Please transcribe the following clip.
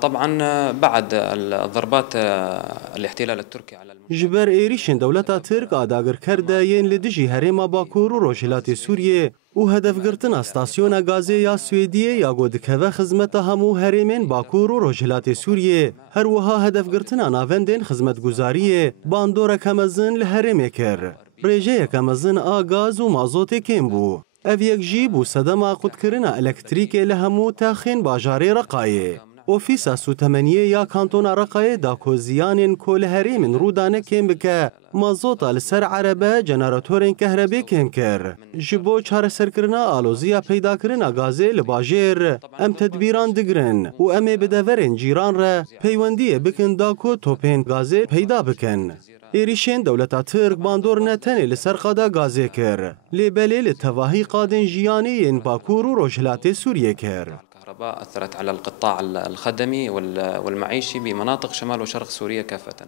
طبعا بعد الضربات الاحتلال التركي على جبر ایریشن دولت ترک آداگر کرده ین لدیجی هرما باکور و روجلات سوریه و هدف گرتن استاسیون گازی یا سوئدیه یا گودکوه خدمت همو هرمین باکور و روجلات سوریه هر وها هدف گرتن آناوندین خدمت گزاریه باندور کمزن لهرمه کر رژه کمزن آگاز و مازوت کم بو او یک جیب و صدما قد کرنا الکتریک لهمو تاخین باجاری رقایه اوفیسا سوتمنیه یا کانتون رقای داکو زیانین کل هری من رودانه کم بکه مازوت لسر عربه جنراتورین کهربی کم کر جبو چار سرکرنا آلوزیا پیدا کرنا گازه لباجیر ام تدبیران دگرن و ام بدورین جیران را پیوندی بکن داکو توپین گازه پیدا بکن ایریشن دولت ترک باندور نتنی لسر قادا گازه کر لیبلی لتواهی قادن جیانی این باکور و روجلات سوریه کر الكهرباء أثرت على القطاع الخدمي والمعيشي بمناطق شمال وشرق سوريا كافة.